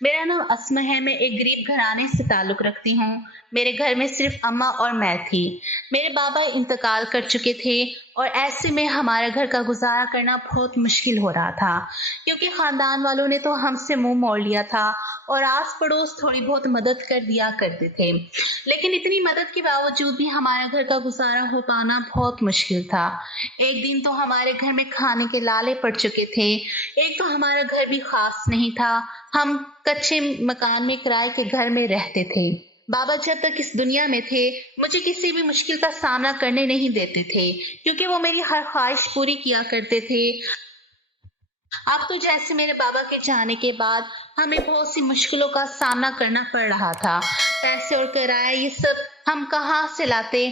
मेरा नाम अस्मा है। मैं एक गरीब घराने से ताल्लुक़ रखती हूँ। मेरे घर में सिर्फ़ अम्मा और मैं थी। मेरे बाबा इंतकाल कर चुके थे और ऐसे में हमारा घर का गुज़ारा करना बहुत मुश्किल हो रहा था, क्योंकि ख़ानदान वालों ने तो हमसे मुँह मोड़ लिया था और आस-पड़ोस थोड़ी बहुत मदद कर दिया करते थे। लेकिन इतनी मदद के बावजूद भी हमारा घर का गुज़ारा हो पाना बहुत मुश्किल था। एक दिन तो हमारे घर में खाने के लाले पड़ चुके थे। एक तो हमारा घर भी ख़ास नहीं था। हम कच्चे मकान में किराए के घर में रहते थे। बाबा जब तक इस दुनिया में थे, मुझे किसी भी मुश्किल का सामना करने नहीं देते थे, क्योंकि वो मेरी हर ख्वाहिश पूरी किया करते थे। अब तो जैसे मेरे बाबा के जाने के बाद हमें बहुत सी मुश्किलों का सामना करना पड़ रहा था। पैसे और किराया ये सब हम कहाँ से लाते?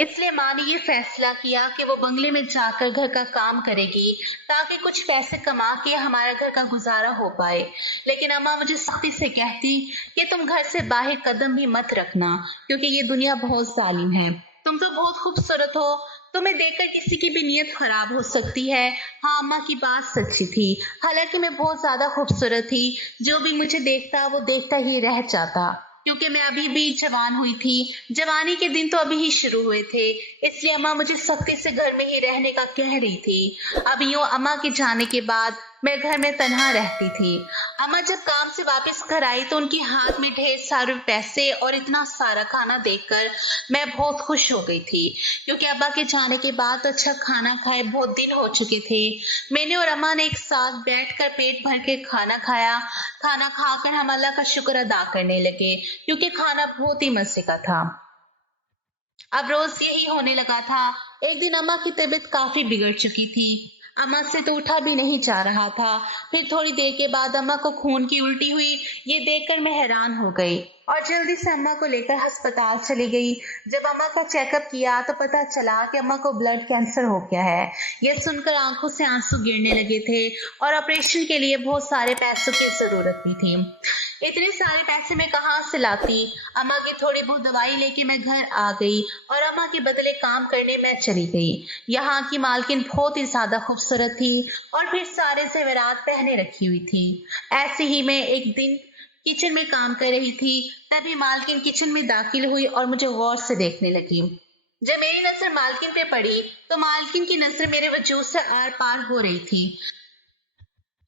इसलिए माँ ने ये फैसला किया कि वो बंगले में जाकर घर का काम करेगी, ताकि कुछ पैसे कमा के हमारा घर का गुजारा हो पाए। लेकिन अम्मा मुझे सख्ती से कहती कि तुम घर से बाहर कदम भी मत रखना, क्योंकि ये दुनिया बहुत जालिम है। तुम तो बहुत खूबसूरत हो, तुम्हें देखकर किसी की भी नीयत खराब हो सकती है। हाँ, अम्मा की बात सच्ची थी। हालांकि मैं बहुत ज्यादा खूबसूरत थी। जो भी मुझे देखता वो देखता ही रह जाता, क्योंकि मैं अभी भी जवान हुई थी। जवानी के दिन तो अभी ही शुरू हुए थे, इसलिए अम्मा मुझे सख्ती से घर में ही रहने का कह रही थी। अब यूं अम्मा के जाने के बाद मैं घर में तन्हा रहती थी। अम्मा जब काम से वापस घर आई तो उनके हाथ में ढेर सारे पैसे और इतना सारा खाना देखकर मैं बहुत खुश हो गई थी, क्योंकि अब्बा के जाने के बाद तो अच्छा खाना खाए बहुत दिन हो चुके थे। मैंने और अम्मा ने एक साथ बैठकर पेट भर के खाना खाया। खाना खाकर हम अल्लाह का शुक्र अदा करने लगे, क्योंकि खाना बहुत ही मज़े का था। अब रोज यही होने लगा था। एक दिन अम्मा की तबीयत काफी बिगड़ चुकी थी। अम्मा से तो उठा भी नहीं जा रहा था। फिर थोड़ी देर के बाद अम्मा को खून की उल्टी हुई। ये देखकर मैं हैरान हो गई और जल्दी से अम्मा को लेकर अस्पताल चली गई। जब अम्मा का चेकअप किया तो पता चला कि अम्मा को ब्लड कैंसर हो गया है। ये सुनकर आंखों से आंसू गिरने लगे थे और ऑपरेशन के लिए बहुत सारे पैसों की जरूरत भी थी। इतने सारे पैसे मैं कहाँ से लाती? अम्मा की थोड़ी बहुत दवाई लेके मैं घर आ गई और अम्मा के बदले काम करने मैं चली गई। यहाँ की मालकिन बहुत ही ज्यादा खूबसूरत थी और फिर सारे जेवरात पहने रखी हुई थी। ऐसे ही मैं एक दिन किचन में काम कर रही थी, तभी मालकिन किचन में दाखिल हुई और मुझे गौर से देखने लगी। जब मेरी नजर मालकिन पे पड़ी तो मालकिन की नजर मेरे वजूद से आर पार हो रही थी।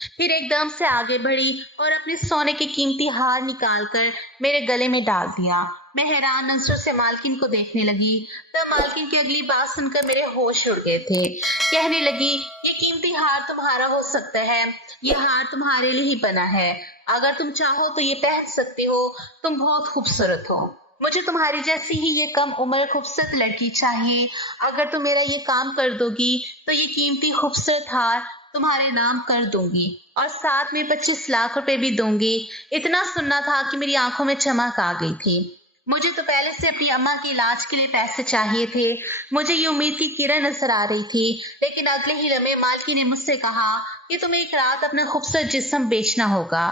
फिर एकदम से आगे बढ़ी और अपने सोने के कीमती हार निकालकर मेरे गले में डाल दिया। मैं हैरान नजरों से मालकिन को देखने लगी। तब मालकिन की अगली बात सुनकर मेरे होश उड़ गए थे। कहने लगी, ये कीमती हार तुम्हारा हो सकता है। ये हार तुम्हारे लिए ही बना है। अगर तुम चाहो तो ये पहन सकती हो। तुम बहुत खूबसूरत हो। मुझे तुम्हारी जैसी ही ये कम उम्र खूबसूरत लड़की चाहिए। अगर तुम मेरा ये काम कर दोगी तो ये कीमती खूबसूरत हार तुम्हारे नाम कर दूंगी और साथ में 25 लाख रुपए भी दूंगी। इतना सुनना था कि मेरी आंखों में चमक आ गई थी। मुझे तो पहले से अपनी अम्मा के इलाज के लिए पैसे चाहिए थे। मुझे ये उम्मीद की किरण नजर आ रही थी, लेकिन अगले ही लम्हे मालकी ने मुझसे कहा कि तुम्हें एक रात अपना खूबसूरत जिस्म बेचना होगा।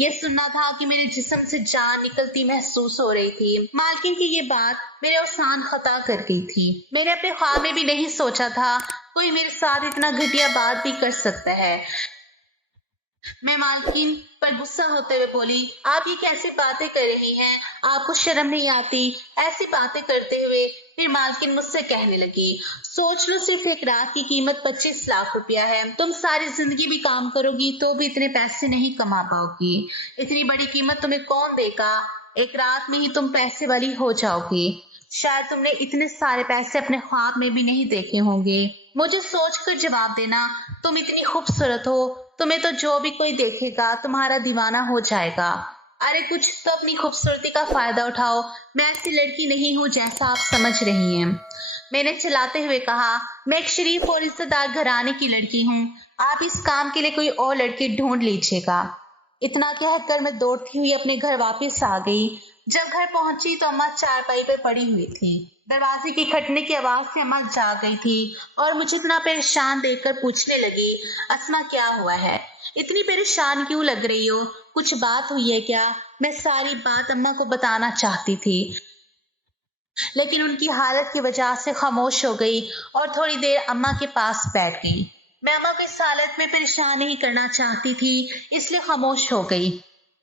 ये सुनना था कि मेरे जिस्म से जान निकलती महसूस हो रही थी। मालकिन की ये बात मेरे औसान खता कर गई थी। मैंने अपने ख्वाब में भी नहीं सोचा था कोई मेरे साथ इतना घटिया बात भी कर सकता है। मैं मालकिन पर गुस्सा होते हुए बोली, आप ये कैसी बातें कर रही हैं? आपको शर्म नहीं आती? ऐसी बातें करते हुए फिर मालकिन मुझसे कहने लगी, सोच लो सिर्फ एक रात की कीमत 25 लाख रुपया है। तुम सारी जिंदगी भी काम करोगी तो भी इतने पैसे नहीं कमा पाओगी। इतनी बड़ी कीमत तुम्हें कौन देगा? एक रात में ही तुम पैसे वाली हो जाओगी। शायद तुमने इतने सारे पैसे अपने ख्वाब में भी नहीं देखे होंगे। मुझे सोचकर जवाब देना, तुम इतनी खूबसूरत हो, तुम्हें तो जो भी कोई देखेगा तुम्हारा दीवाना हो जाएगा। अरे कुछ तो अपनी खूबसूरती का फायदा उठाओ। मैं ऐसी लड़की नहीं हूँ जैसा आप समझ रही हैं। मैंने चिल्लाते हुए कहा, मैं एक शरीफ और इज्जतदार घराने की लड़की हूँ। आप इस काम के लिए कोई और लड़की ढूंढ लीजिएगा। इतना कहकर मैं दौड़ती हुई अपने घर वापस आ गई। जब घर पहुंची तो अम्मा चारपाई पर पड़ी हुई थी। दरवाजे की खटने की आवाज से अम्मा जाग गई थी और मुझे इतना परेशान देखकर पूछने लगी, अस्मा क्या हुआ है? इतनी परेशान क्यों लग रही हो? कुछ बात हुई है क्या? मैं सारी बात अम्मा को बताना चाहती थी, लेकिन उनकी हालत की वजह से खामोश हो गई और थोड़ी देर अम्मा के पास बैठ गई। मैं अम्मा को इस हालत में परेशान नहीं करना चाहती थी, इसलिए खामोश हो गई।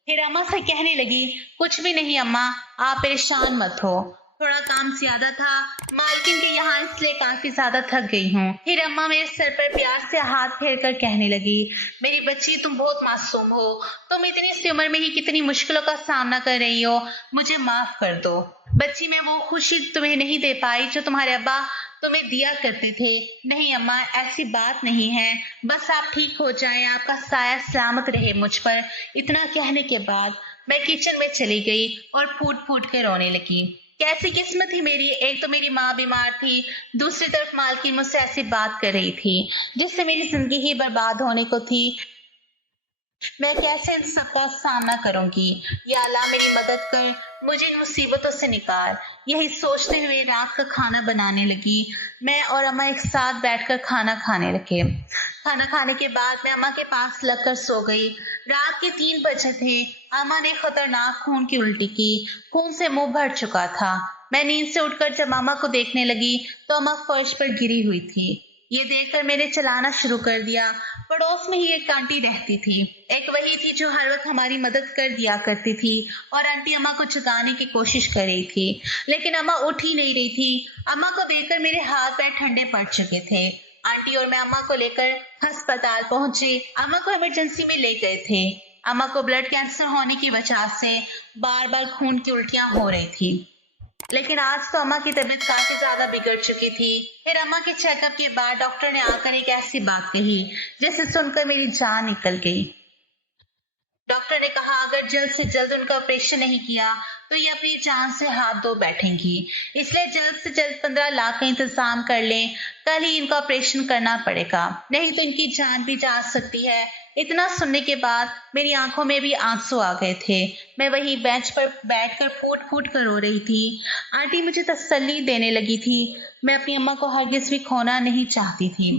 फिर अम्मा से कहने लगी, कुछ भी नहीं अम्मा, आप परेशान मत हो, थोड़ा काम ज्यादा था मालकिन के यहाँ, इसलिए काफी ज्यादा थक गई हूँ। फिर अम्मा मेरे सर पर प्यार से हाथ फेर कर कहने लगी, मेरी बच्ची तुम बहुत मासूम हो, तुम इतनी सी उम्र में ही कितनी मुश्किलों का सामना कर रही हो, मुझे माफ कर दो। बच्ची मैं वो खुशी तुम्हें नहीं दे पाई जो तुम्हारे अब्बा तुम्हें दिया करते थे। नहीं अम्मा, ऐसी बात नहीं है, बस आप ठीक हो जाएं, आपका साया सलामत रहे मुझ पर। इतना कहने के बाद मैं किचन में चली गई और फूट फूट कर रोने लगी। कैसी किस्मत थी मेरी, एक तो मेरी माँ बीमार थी, दूसरी तरफ मालकिन मुझसे ऐसी बात कर रही थी जिससे मेरी जिंदगी ही बर्बाद होने को थी। मैं कैसे इन सबका सामना करूंगी? या अल्लाह मेरी मदद कर, मुझे इन मुसीबतों से निकाल। यही सोचते हुए रात का खाना बनाने लगी। मैं और अम्मा एक साथ बैठकर खाना खाने लगे। खाना खाने के बाद मैं अम्मा के पास लगकर सो गई। रात के 3 बजे थे। अम्मा ने खतरनाक खून की उल्टी की। खून से मुंह भर चुका था। मैं नींद से उठकर जब अम्मा को देखने लगी तो अम्मा फर्श पर गिरी हुई थी। ये देखकर मैंने चलाना शुरू कर दिया। पड़ोस में ही एक आंटी रहती थी। एक वही थी जो हर वक्त हमारी मदद कर दिया करती थी और आंटी अम्मा को जगाने की कोशिश कर रही थी, लेकिन अम्मा उठ ही नहीं रही थी। अम्मा को देखकर मेरे हाथ पैर ठंडे पड़ चुके थे। आंटी और मैं अम्मा को लेकर अस्पताल पहुंचे। अम्मा को इमरजेंसी में ले गए थे। अम्मा को ब्लड कैंसर होने की वजह से बार बार खून की उल्टियां हो रही थी, लेकिन आज तो अम्मा की तबीयत काफी ज्यादा बिगड़ चुकी थी। फिर अम्मा के चेकअप के बाद डॉक्टर ने आकर एक ऐसी बात कही जिसे सुनकर मेरी जान निकल गई। डॉक्टर ने कहा अगर जल्द से जल्द उनका ऑपरेशन नहीं किया तो ये अपनी जान से हाथ धो बैठेंगी, इसलिए जल्द से जल्द 15 लाख का इंतजाम कर लें। कल ही इनका ऑपरेशन करना पड़ेगा, नहीं तो इनकी जान भी जा सकती है। इतना सुनने के बाद मेरी आंखों में भी आंसू आ गए थे। मैं वही बेंच पर बैठकर फूट फूट कर रो रही थी। आंटी मुझे तसल्ली देने लगी थी। मैं अपनी अम्मा को हरगिज भी खोना नहीं चाहती थी,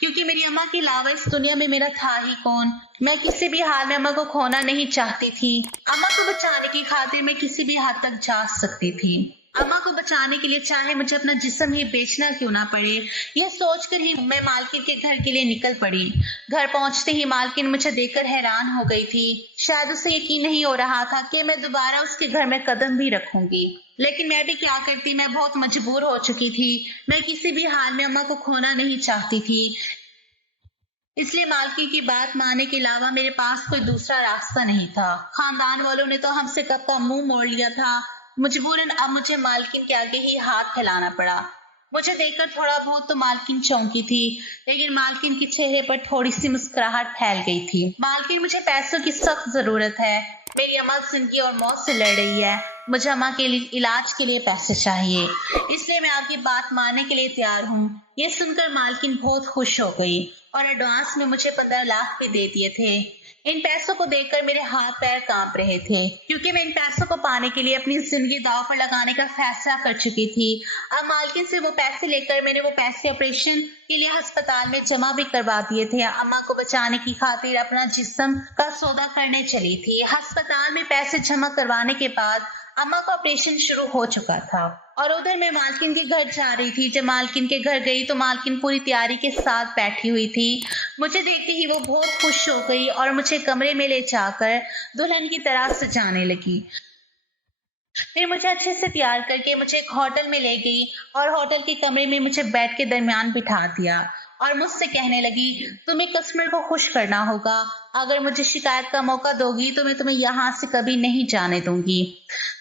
क्योंकि मेरी अम्मा के अलावा इस दुनिया में मेरा था ही कौन। मैं किसी भी हाल में अम्मा को खोना नहीं चाहती थी। अम्मा को बचाने की खातिर मैं किसी भी हद तक जा सकती थी। अम्मा को बचाने के लिए चाहे मुझे अपना जिस्म ही बेचना क्यों ना पड़े, यह सोचकर ही मैं मालकिन के घर के लिए निकल पड़ी। घर पहुंचते ही मालकिन मुझे देखकर हैरान हो गई थी। शायद उसे यकीन नहीं हो रहा था कि मैं दोबारा उसके घर में कदम भी रखूंगी, लेकिन मैं भी क्या करती, मैं बहुत मजबूर हो चुकी थी। मैं किसी भी हाल में अम्मा को खोना नहीं चाहती थी, इसलिए मालकिन की बात मानने के अलावा मेरे पास कोई दूसरा रास्ता नहीं था। खानदान वालों ने तो हमसे कब का मुंह मोड़ लिया था। मजबूरन अब मुझे मालकिन के आगे ही हाथ फैलाना पड़ा। मुझे देखकर थोड़ा बहुत तो मालकिन चौंकी थी, लेकिन मालकिन के चेहरे पर थोड़ी सी मुस्कुराहट फैल गई थी। मालकिन, मुझे पैसों की सख्त जरूरत है। मेरी अम्मा जिंदगी और मौत से लड़ रही है। मुझे अम्मा के लिए इलाज के लिए पैसे चाहिए, इसलिए मैं आपकी बात मानने के लिए तैयार हूँ। ये सुनकर मालकिन बहुत खुश हो गई और एडवांस में मुझे 15 लाख भी दे दिए थे। इन पैसों को देखकर मेरे हाथ पैर कांप रहे थे, क्योंकि मैं इन पैसों को पाने के लिए अपनी जिंदगी दांव पर लगाने का फैसला कर चुकी थी। अब मालकिन से वो पैसे लेकर मैंने वो पैसे ऑपरेशन के लिए अस्पताल में जमा भी करवा दिए थे। अम्मा को बचाने की खातिर अपना जिस्म का सौदा करने चली थी। अस्पताल में पैसे जमा करवाने के बाद अम्मा का ऑपरेशन शुरू हो चुका था और उधर मैं मालकिन के घर जा रही थी। जब मालकिन के घर गई तो मालकिन पूरी तैयारी के साथ बैठी हुई थी। मुझे देखते ही वो बहुत खुश हो गई और मुझे कमरे में ले जाकर दुल्हन की तरह सजाने लगी। फिर मुझे अच्छे से तैयार करके मुझे एक होटल में ले गई और होटल के कमरे में मुझे बेड के दरमियान बिठा दिया और मुझसे कहने लगी, तुम्हें कस्टमर को खुश करना होगा। अगर मुझे शिकायत का मौका दोगी तो मैं तुम्हें यहाँ से कभी नहीं जाने दूंगी।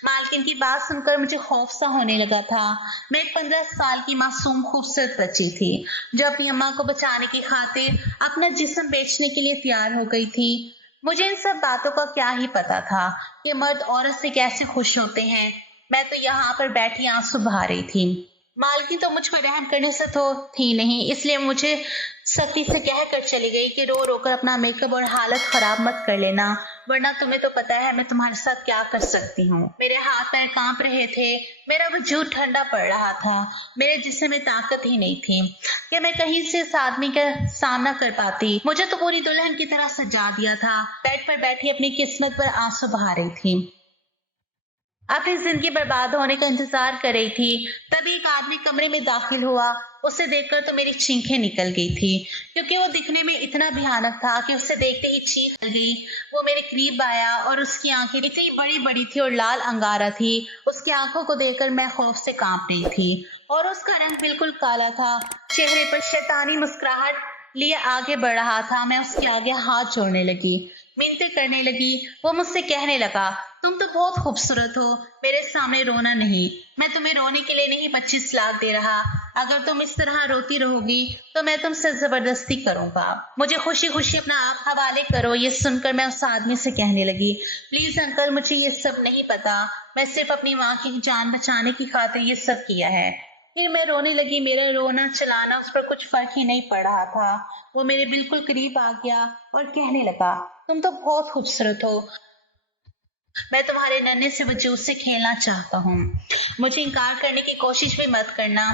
मालकिन की बात सुनकर मुझे खौफ सा होने लगा था। मैं एक 15 साल की मासूम खूबसूरत बच्ची थी जो अपनी अम्मा को बचाने की खातिर अपना जिस्म बेचने के लिए तैयार हो गई थी। मुझे इन सब बातों का क्या ही पता था कि मर्द औरत से कैसे खुश होते हैं। मैं तो यहाँ पर बैठी आंसू बहा रही थी। मालकिन तो मुझ पर रहम करने से तो थी नहीं, इसलिए मुझे सख्ती से कह कर चली गई कि रो रो कर अपना मेकअप और हालत खराब मत कर लेना, वरना तुम्हें तो पता है मैं तुम्हारे साथ क्या कर सकती हूँ। मेरे हाथ पैर कांप रहे थे, मेरा वजूद ठंडा पड़ रहा था, मेरे जिस्म में ताकत ही नहीं थी कि मैं कहीं से इस आदमी का सामना कर पाती। मुझे तो पूरी दुल्हन की तरह सजा दिया था। बेड पर बैठी अपनी किस्मत पर आंसू बहा रही थी। अपनी जिंदगी बर्बाद होने का इंतजार कर रही थी। तभी एक आदमी कमरे में दाखिल हुआ। उसे देखकर तो मेरी चीखें निकल गई थी, क्योंकि वो दिखने में इतना भयानक था कि उसे देखते ही चीख निकल गई। वो मेरे करीब आया और उसकी आंखें इतनी बड़ी बड़ी थी और लाल अंगारा थी। उसकी आंखों को देखकर मैं खौफ से कांप रही थी और उसका रंग बिल्कुल काला था। चेहरे पर शैतानी मुस्कुराहट लिए आगे बढ़ रहा था। मैं उसके आगे हाथ जोड़ने लगी, मिन्नतें करने लगी। वो मुझसे कहने लगा, तुम तो बहुत खूबसूरत हो, मेरे सामने रोना नहीं। मैं तुम्हें रोने के लिए नहीं 25 लाख दे रहा। अगर तुम इस तरह रोती रहोगी तो मैं तुमसे जबरदस्ती करूंगा। मुझे खुशी खुशी अपना आप हवाले करो। ये सुनकर मैं उस आदमी से कहने लगी, प्लीज अंकल, मुझे ये सब नहीं पता। मैं सिर्फ अपनी माँ की जान बचाने की खातिर ये सब किया है। फिर मैं रोने लगी। मेरा रोना चलाना उस पर कुछ फर्क ही नहीं पड़ रहा था। वो मेरे बिल्कुल करीब आ गया और कहने लगा, तुम तो बहुत खूबसूरत हो, मैं तुम्हारे नन्हे से वजूद से खेलना चाहता हूँ। मुझे इनकार करने की कोशिश भी मत करना।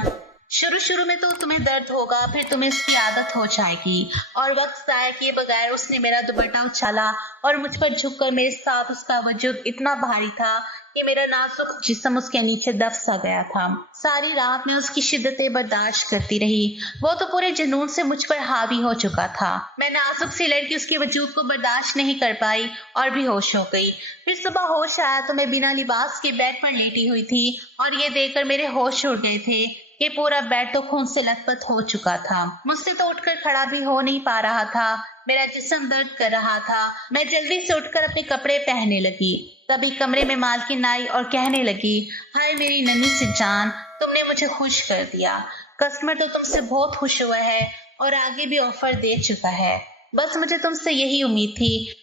शुरू शुरू में तो तुम्हें दर्द होगा, फिर तुम्हें इसकी आदत हो जाएगी। और वक्त जाया किए बगैर उसने मेरा दुपट्टा उछाला और मुझ पर झुककर मेरे साथ उसका वजूद इतना भारी था कि मेरा नाजुक जिस्म उसके नीचे दब सा गया था। सारी रात मैं उसकी शिद्दतें बर्दाश्त करती रही। वो तो पूरे जुनून से मुझ पर हावी हो चुका था। मैं नाजुक सी लड़की उसके वजूद को बर्दाश्त नहीं कर पाई और बेहोश हो गई। फिर सुबह होश आया तो मैं बिना लिबास के बेड पर लेटी हुई थी और ये देखकर मेरे होश उड़ गए थे कि पूरा बेड तो खून से लथपथ हो चुका था। मुझसे तो उठकर खड़ा भी हो नहीं पा रहा था। मेरा जिस्म दर्द कर रहा था। मैं जल्दी से उठकर अपने कपड़े पहनने लगी। तभी कमरे में मालकिन आई और कहने लगी, हाय मेरी नन्ही सी जान, तुमने मुझे खुश कर दिया। कस्टमर तो तुमसे बहुत खुश हुआ है और आगे भी ऑफर दे चुका है। बस मुझे तुमसे यही उम्मीद थी।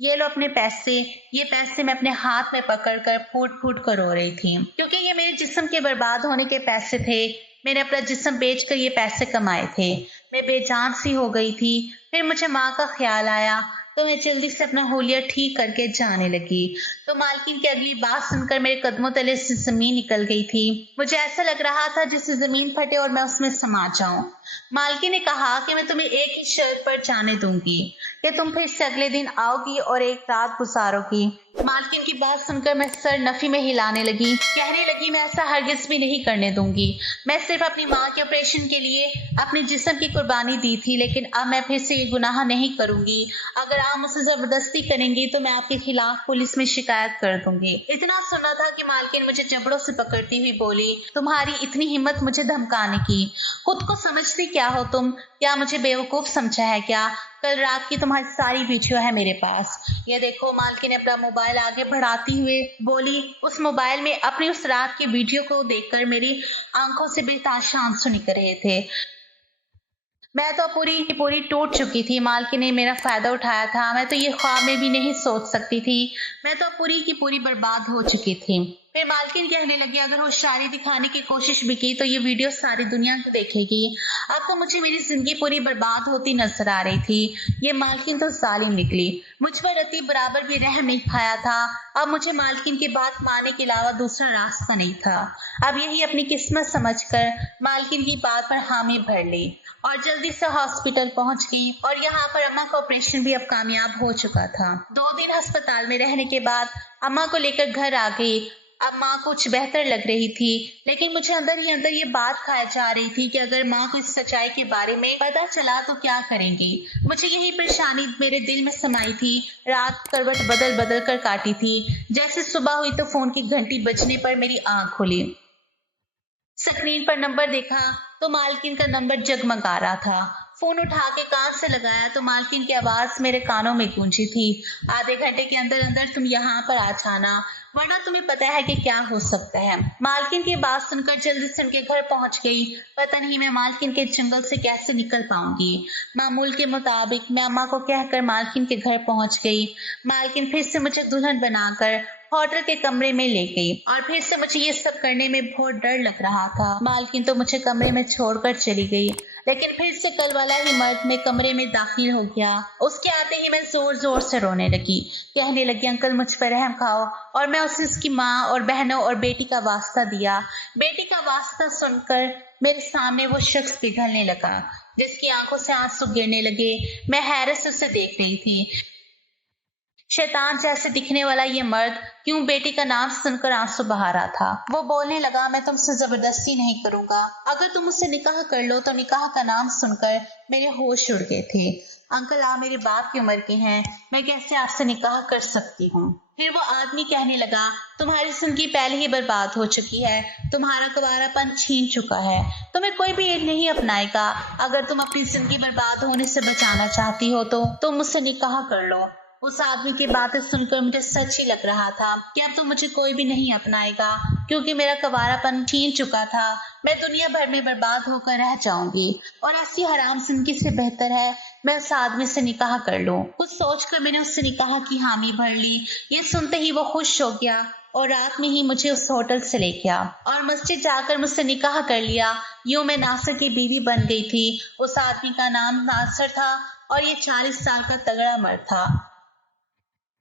ये लो अपने पैसे। ये पैसे मैं अपने हाथ में पकड़कर फूट फूट कर रो रही थी, क्योंकि ये मेरे जिस्म के बर्बाद होने के पैसे थे। मैंने अपना जिस्म बेचकर ये पैसे कमाए थे। मैं बेजान सी हो गई थी। फिर मुझे माँ का ख्याल आया तो मैं जल्दी से अपना होलिया ठीक करके जाने लगी। तो मालकिन की अगली बात सुनकर मेरे कदमों तले से जमीन निकल गई थी। मुझे ऐसा लग रहा था जैसे जमीन फटे और मैं उसमें समा जाऊं। मालकिन ने कहा कि मैं तुम्हें एक ही शर्त पर जाने दूंगी कि तुम फिर से अगले दिन आओगी और एक रात गुजारोगी। मालकिन की बात सुनकर मैं सर नफी में हिलाने लगी। कहने लगी, मैं ऐसा हरगिज भी नहीं करने दूंगी। मैं सिर्फ अपनी माँ के ऑपरेशन के लिए अपने जिस्म की कुर्बानी दी थी, लेकिन अब मैं फिर से ये गुनाह नहीं करूंगी। अगर आप मुझसे जबरदस्ती करेंगी तो मैं आपके खिलाफ पुलिस में शिकायत कर दूंगी। इतना सुना था कि मालकिन मुझे जबड़ों से पकड़ती हुई बोली, तुम्हारी इतनी हिम्मत मुझे धमकाने की, खुद को समझती क्या हो तुम? क्या मुझे बेवकूफ समझा है क्या? कल रात की तुम्हारी सारी वीडियो है मेरे पास। ये देखो। मालकिन ने अपना मोबाइल आगे बढ़ाती हुए बोली। उस मोबाइल में अपनी उस रात की वीडियो को देखकर मेरी आंखों से बेतहाशा आंसू निकल रहे थे। मैं तो पूरी की पूरी टूट चुकी थी। मालकिन ने मेरा फायदा उठाया था। मैं तो ये ख्वाब में भी नहीं सोच सकती थी। मैं तो पूरी की पूरी बर्बाद हो चुकी थी। फिर मालकिन कहने लगी, अगर होशियारी दिखाने की कोशिश भी की तो ये वीडियो सारी दुनिया को देखेगी। अब तो मुझे मेरी जिंदगी पूरी बर्बाद होती नजर आ रही थी। ये मालकिन तो जालिम निकली। मुझ पर रत्ती बराबर भी रहम नहीं खाया था। अब मुझे मालकिन की बात मानने के अलावा दूसरा रास्ता नहीं था। अब यही अपनी किस्मत समझकर मालकिन की बात पर हामी भर ली और जल्दी से हॉस्पिटल पहुंच गई। और यहाँ पर अम्मा का ऑपरेशन भी अब कामयाब हो चुका था। 2 दिन अस्पताल में रहने के बाद अम्मा को लेकर घर आ गई। अब माँ कुछ बेहतर लग रही थी, लेकिन मुझे अंदर ही अंदर ये बात खाई जा रही थी कि अगर माँ को इस सच्चाई के बारे में पता चला तो क्या करेंगी। मुझे यही परेशानी मेरे दिल में समाई थी। रात करवट बदल बदल कर काटी थी। जैसे सुबह हुई तो फोन की घंटी बजने पर मेरी आंख खुली। स्क्रीन पर नंबर देखा तो मालकिन का नंबर जगमगा रहा था। फोन उठा के कान से लगाया तो मालकिन की आवाज मेरे कानों में गूंजी थी, आधे घंटे के अंदर अंदर तुम यहाँ पर आ जाना, वरना तुम्हें पता है कि क्या हो सकता है। मालकिन की बात सुनकर जल्दी से उनके घर पहुंच गई। पता नहीं मैं मालकिन के जंगल से कैसे निकल पाऊंगी। मामूल के मुताबिक मैं अम्मा को कहकर मालकिन के घर पहुंच गई। मालकिन फिर से मुझे दुल्हन बनाकर होटल के कमरे में ले गई और फिर से मुझे ये सब करने में बहुत डर लग रहा था। मालकिन तो मुझे कमरे में छोड़कर चली गई, लेकिन फिर से कल वाला ही मर्द में कमरे में दाखिल हो गया। उसके आते ही मैं जोर जोर से रोने लगी। कहने लगी, अंकल मुझ पर रहम खाओ। और मैं उसे उसकी माँ और बहनों और बेटी का वास्ता दिया। बेटी का वास्ता सुनकर मेरे सामने वो शख्स पिघलने लगा, जिसकी आंखों से आंसू गिरने लगे। मैं हैरत से उसे देख रही थी। शैतान जैसे दिखने वाला ये मर्द क्यों बेटी का नाम सुनकर आंसू बहा रहा था। वो बोलने लगा, मैं तुमसे जबरदस्ती नहीं करूंगा। अगर तुम मुझसे निकाह कर लो तो निकाह का नाम सुनकर मेरे होश उड़ गए थे। अंकल, आप मेरे बाप की उम्र के हैं, मैं कैसे आपसे निकाह कर सकती हूँ। फिर वो आदमी कहने लगा, तुम्हारी जिंदगी पहले ही बर्बाद हो चुकी है, तुम्हारा कुंवारापन छीन चुका है, तुम्हें कोई भी नहीं अपनाएगा। अगर तुम अपनी जिंदगी बर्बाद होने से बचाना चाहती हो तो तुम मुझसे निकाह कर लो। उस आदमी की बातें सुनकर मुझे सच ही लग रहा था कि अब तो मुझे कोई भी नहीं अपनाएगा, क्योंकि मेरा कुंवारापन छीन चुका था। मैं दुनिया भर में बर्बाद होकर रह जाऊंगी और ऐसी हराम जिंदगी से बेहतर है मैं उस आदमी से निकाह कर लूं। कुछ सोचकर मैंने उससे निकाह की हामी भर ली। ये सुनते ही वो खुश हो गया और रात में ही मुझे उस होटल से ले गया और मस्जिद जाकर मुझसे निकाह कर लिया। यूं मैं नासिर की बीवी बन गई थी। उस आदमी का नाम नासिर था और ये 40 साल का तगड़ा मर्द था।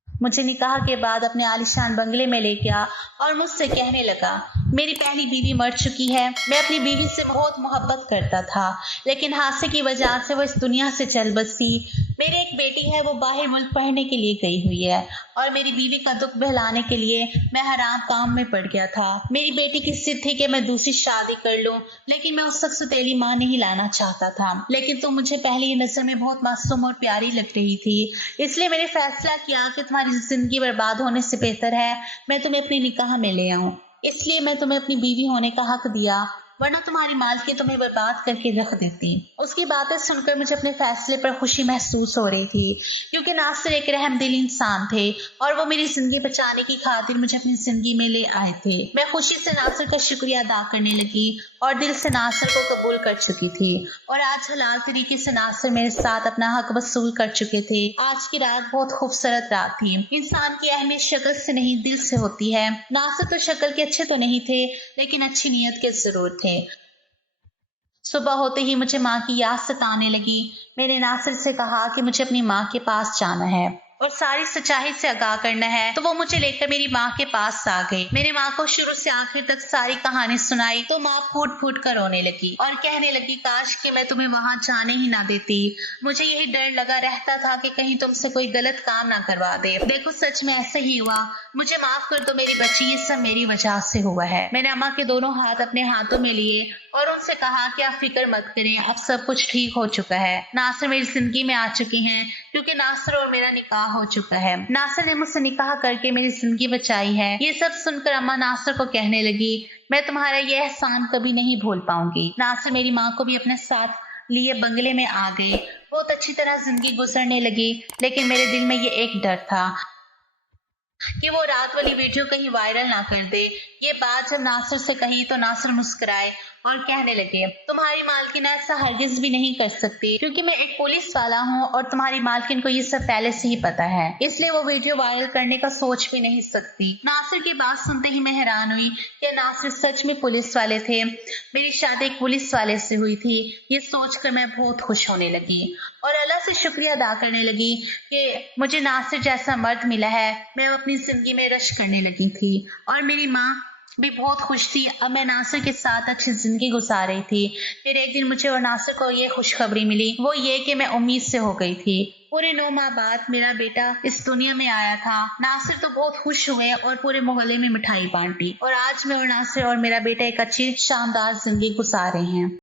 मुझे निकाह के बाद अपने आलीशान बंगले में ले गया और मुझसे कहने लगा, मेरी पहली बीवी मर चुकी है। मैं अपनी बीवी से बहुत मोहब्बत करता था, लेकिन हादसे की वजह से वो इस दुनिया से चल बसी। मेरी एक बेटी है, वो बाहर मुल्क पढ़ने के लिए गई हुई है और मेरी बीवी का दुख बहलाने के लिए मैं हराम काम में पड़ गया था। मेरी बेटी की जिद थी कि मैं दूसरी शादी कर लूं, लेकिन मैं उस वक्त सौतेली मां नहीं लाना चाहता था। लेकिन तुम मुझे पहली नजर में बहुत मासूम और प्यारी लग रही थी, इसलिए मैंने फैसला किया कि तुम्हारी जिंदगी बर्बाद होने से बेहतर है मैं तुम्हें अपनी निकाह में ले आऊं। इसलिए मैं तुम्हें अपनी बीवी होने का हक दिया, वरना तुम्हारी मालकिन तुम्हें बर्बाद करके रख देती। उसकी बातें सुनकर मुझे अपने फैसले पर खुशी महसूस हो रही थी, क्योंकि नासिर एक रहमदिल इंसान थे और वो मेरी जिंदगी बचाने की खातिर मुझे अपनी जिंदगी में ले आए थे। मैं खुशी से नासिर का शुक्रिया अदा करने लगी और दिल से नासिर को कबूल कर चुकी थी और आज हलाल तरीके से नासिर मेरे साथ अपना हक वसूल कर चुके थे। आज की रात बहुत खूबसूरत रात थी। इंसान की अहमियत शक्ल से नहीं दिल से होती है। नासिर तो शक्ल के अच्छे तो नहीं थे, लेकिन अच्छी नीयत के जरूर थे। सुबह होते ही मुझे माँ की याद सताने लगी। मैंने नासिर से कहा कि मुझे अपनी माँ के पास जाना है और सारी सच्चाई से आगाह करना है, तो वो मुझे लेकर मेरी माँ के पास आ गई। मेरी माँ को शुरू से आखिर तक सारी कहानी सुनाई तो माँ फूट फूट कर रोने लगी और कहने लगी, काश कि मैं तुम्हें वहां जाने ही ना देती। मुझे यही डर लगा रहता था कि कहीं तुमसे कोई गलत काम ना करवा दे। देखो, सच में ऐसा ही हुआ। मुझे माफ कर दो मेरी बच्ची, ये सब मेरी वजह से हुआ है। मैंने अम्मा के दोनों हाथ अपने हाथों में लिए और उनसे कहा कि आप फिक्र मत करें, अब सब कुछ ठीक हो चुका है। नासिर मेरी जिंदगी में आ चुके हैं, क्योंकि नासिर और मेरा निकाह हो चुका है। नासिर ने मुझसे निकाह करके मेरी जिंदगी बचाई है। ये सब सुनकर अम्मा नासिर को कहने लगी, मैं तुम्हारा ये एहसान कभी नहीं भूल पाऊंगी। नासिर मेरी माँ को भी अपने साथ लिए बंगले में आ गए। बहुत अच्छी तरह जिंदगी गुजरने लगी, लेकिन मेरे दिल में ये एक डर था कि वो रात वाली वीडियो कहीं वायरल ना कर दे। ये बात जब नासिर से कही तो नासिर मुस्कुराए और कहने लगे, तुम्हारी मालकिन ऐसा हरगिज भी नहीं कर सकती, क्योंकि मैं एक पुलिस वाला हूँ और तुम्हारी मालकिन को ये सब पहले से ही पता है, इसलिए वो वीडियो वायरल करने का सोच भी नहीं सकती। नासिर की बात सुनते ही मैं हैरान हुई कि नासिर सच में पुलिस वाले थे। मेरी शादी एक पुलिस वाले से हुई थी। ये सोचकर मैं बहुत खुश होने लगी और अल्लाह से शुक्रिया अदा करने लगी कि मुझे नासिर जैसा मर्द मिला है। मैं अपनी जिंदगी में रश करने लगी थी और मेरी माँ भी बहुत खुश थी। अब मैं नासिर के साथ अच्छी जिंदगी गुजार रही थी। फिर एक दिन मुझे और नासिर को ये खुशखबरी मिली, वो ये कि मैं उम्मीद से हो गई थी। पूरे 9 माह बाद मेरा बेटा इस दुनिया में आया था। नासिर तो बहुत खुश हुए और पूरे मोहल्ले में मिठाई बांटी और आज मैं और नासिर और मेरा बेटा एक अच्छी शानदार जिंदगी गुजार रहे हैं।